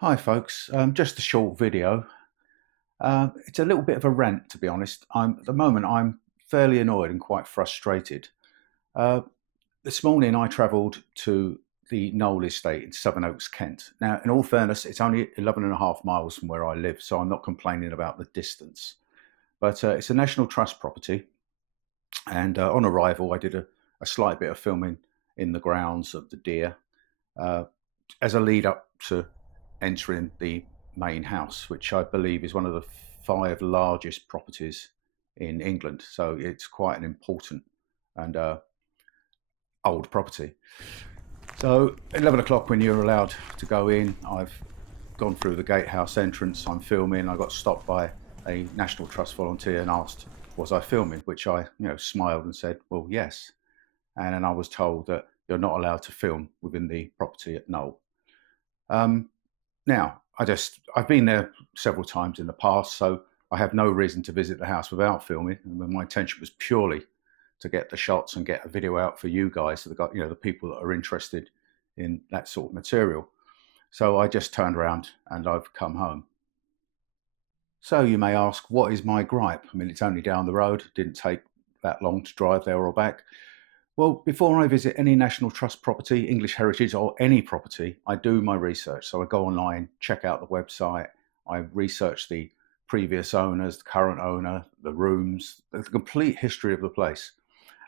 Hi folks, just a short video. It's a little bit of a rant, to be honest. At the moment I'm fairly annoyed and quite frustrated. Uh, this morning I travelled to the Knole estate in Sevenoaks, Kent. Now, in all fairness, it's only 11.5 miles from where I live, so I'm not complaining about the distance. But it's a National Trust property, and on arrival I did a slight bit of filming in the grounds of the deer uh, as a lead up to entering the main house, which I believe is one of the five largest properties in England. So it's quite an important and old property. So 11 o'clock when you're allowed to go in, I've gone through the gatehouse entrance, I'm filming. I got stopped by a National Trust volunteer and asked, was I filming? Which I smiled and said, well, yes. And then I was told that you're not allowed to film within the property at Knole. Now, I've been there several times in the past, so I have no reason to visit the house without filming. And my intention was purely to get the shots and get a video out for you guys, the people that are interested in that sort of material. So I just turned around and I've come home. So you may ask, what is my gripe? I mean, it's only down the road. It didn't take that long to drive there or back. Well, before I visit any National Trust property, English Heritage or any property, I do my research. So I go online, check out the website, I research the previous owners, the current owner, the rooms, the complete history of the place.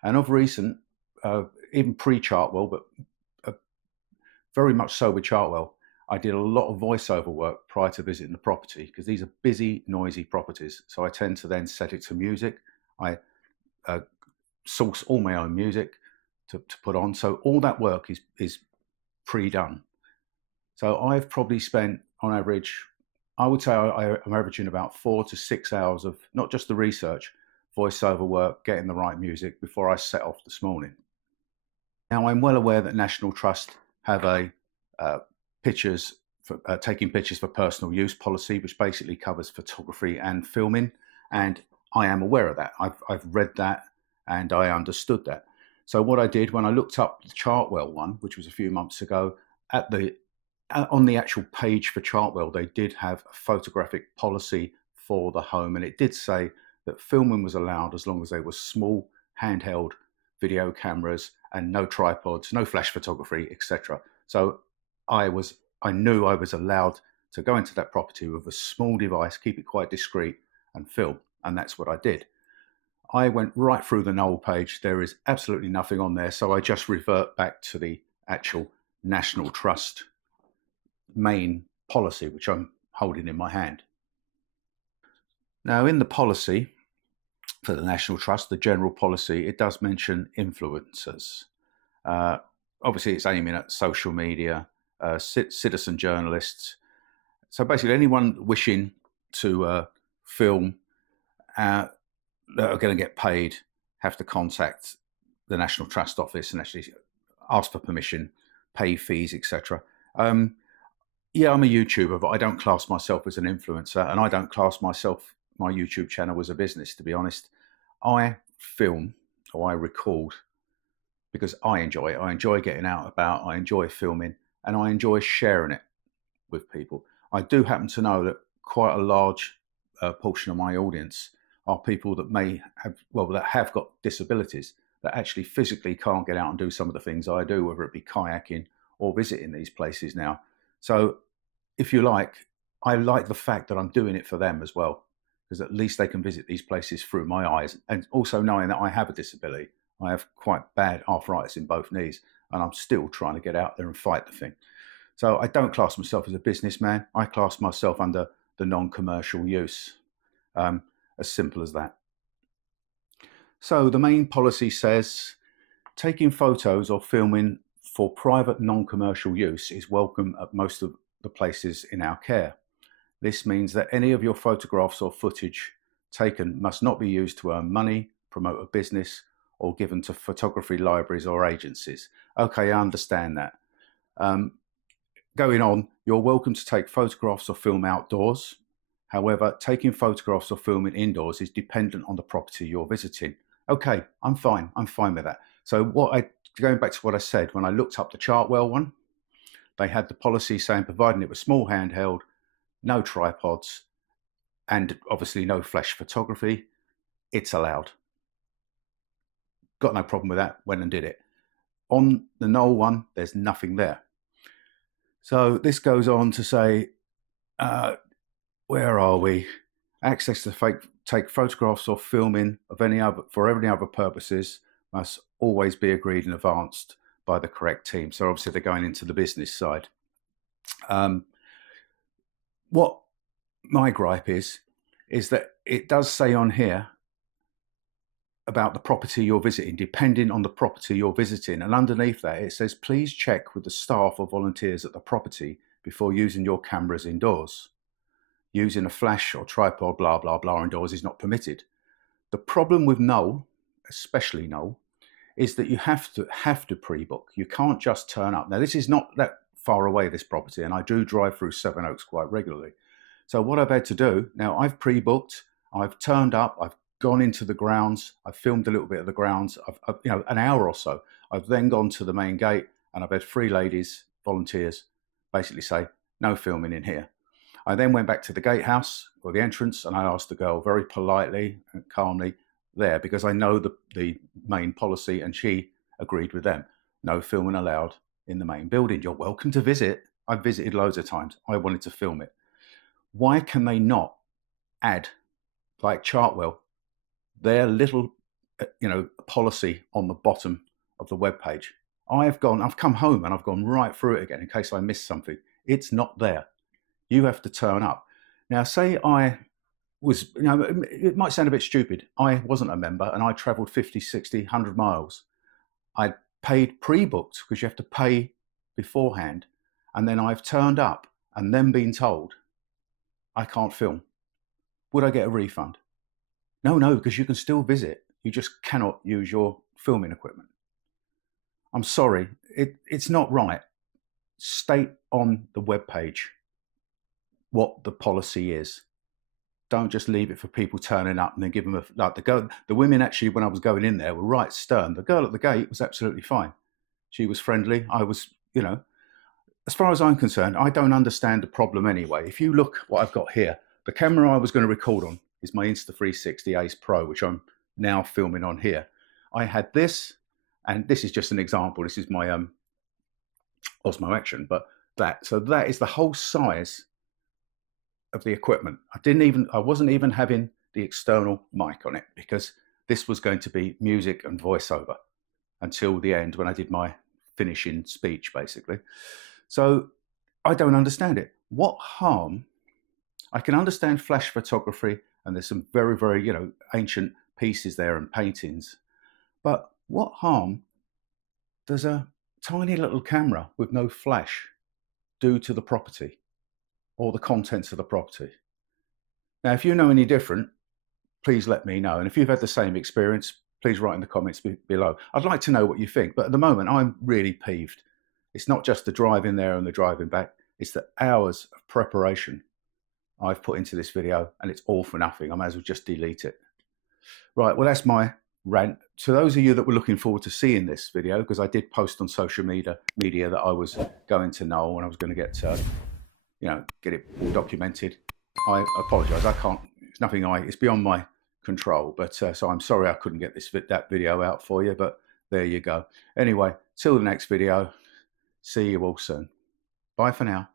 And of recent, even pre-Chartwell, but very much so with Chartwell, I did a lot of voiceover work prior to visiting the property because these are busy, noisy properties. So I tend to then set it to music. I source all my own music to put on. So all that work is pre-done. So I've probably spent on average, I would say I'm averaging about 4 to 6 hours of not just the research, voiceover work, getting the right music before I set off this morning. Now I'm well aware that National Trust have a taking pictures for personal use policy, which basically covers photography and filming. And I am aware of that. I've read that and I understood that. So what I did when I looked up the Chartwell one, which was a few months ago, on the actual page for Chartwell, they did have a photographic policy for the home, and it did say that filming was allowed as long as they were small handheld video cameras and no tripods, no flash photography, etc. So I knew I was allowed to go into that property with a small device, keep it quite discreet, and film, and that's what I did. I went right through the Knole page. There is absolutely nothing on there. So I just revert back to the actual National Trust main policy, which I'm holding in my hand. Now, in the policy for the National Trust, the general policy, it does mention influencers. Obviously, it's aiming at social media, citizen journalists. So basically, anyone wishing to film that are going to get paid have to contact the National Trust office and actually ask for permission, pay fees, etc. Yeah, I'm a YouTuber, but I don't class myself as an influencer, and I don't class my YouTube channel as a business, to be honest. I film or I record because I enjoy it. I enjoy getting out about, I enjoy filming, and I enjoy sharing it with people. I do happen to know that quite a large portion of my audience are people that that have got disabilities, that actually physically can't get out and do some of the things I do, whether it be kayaking or visiting these places now. So if you like, I like the fact that I'm doing it for them as well, because at least they can visit these places through my eyes. And also knowing that I have a disability, I have quite bad arthritis in both knees, and I'm still trying to get out there and fight the thing. So I don't class myself as a businessman. I class myself under the non-commercial use. As simple as that. So the main policy says taking photos or filming for private non-commercial use is welcome at most of the places in our care. This means that any of your photographs or footage taken must not be used to earn money, promote a business, or given to photography libraries or agencies. Okay, I understand that. Going on, you're welcome to take photographs or film outdoors. However, taking photographs or filming indoors is dependent on the property you're visiting. Okay, I'm fine with that. So going back to what I said, when I looked up the Chartwell one, they had the policy saying, providing it was small handheld, no tripods, and obviously no flash photography, it's allowed. Got no problem with that, went and did it. On the Knole one, there's nothing there. So this goes on to say, where are we? Access to take photographs or filming of any other purposes must always be agreed in advance by the correct team. So obviously they're going into the business side. What my gripe is that it does say on here about the property you're visiting, depending on the property you're visiting. And underneath that, it says, please check with the staff or volunteers at the property before using your cameras indoors. Using a flash or tripod, blah, blah, blah, indoors is not permitted. The problem with Knole, especially Knole, is that you have to pre-book. You can't just turn up. Now, this is not that far away, this property, and I do drive through Sevenoaks quite regularly. So what I've had to do, now I've pre-booked, I've turned up, I've gone into the grounds, I've filmed a little bit of the grounds, I've an hour or so. I've then gone to the main gate and I've had 3 ladies, volunteers, basically say, no filming in here. I then went back to the gatehouse or the entrance and I asked the girl very politely and calmly there, because I know the main policy, and she agreed with them. No filming allowed in the main building. You're welcome to visit. I've visited loads of times. I wanted to film it. Why can they not add, like Chartwell, their little policy on the bottom of the web page? I've come home and I've gone right through it again in case I missed something. It's not there. You have to turn up. Now, say I was, it might sound a bit stupid. I wasn't a member and I traveled 50, 60, 100 miles. I paid pre-booked because you have to pay beforehand. And then I've turned up and then been told I can't film. Would I get a refund? No, because you can still visit. You just cannot use your filming equipment. I'm sorry, it's not right. State on the webpage what the policy is. Don't just leave it for people turning up and then give them the women actually, when I was going in there, were right stern. The girl at the gate was absolutely fine. She was friendly. I was, as far as I'm concerned, I don't understand the problem anyway. If you look what I've got here, the camera I was going to record on is my Insta360 Ace Pro, which I'm now filming on here. I had this, and this is just an example. This is my Osmo Action, but so that is the whole size of the equipment. I wasn't even having the external mic on it because this was going to be music and voiceover until the end when I did my finishing speech, basically. So I don't understand it. What harm? I can understand flash photography, and there's some very, very, ancient pieces there and paintings. But what harm does a tiny little camera with no flash do to the property or the contents of the property? Now, if you know any different, please let me know. And if you've had the same experience, please write in the comments below. I'd like to know what you think. But at the moment, I'm really peeved. It's not just the driving there and the driving back. It's the hours of preparation I've put into this video, and it's all for nothing. I may as well just delete it. Right, well, that's my rant. To those of you that were looking forward to seeing this video, because I did post on social media that I was going to Knole and I was going to get get it all documented. I apologise. I can't. It's nothing. It's beyond my control. But so I'm sorry I couldn't get that video out for you. But there you go. Anyway, till the next video. See you all soon. Bye for now.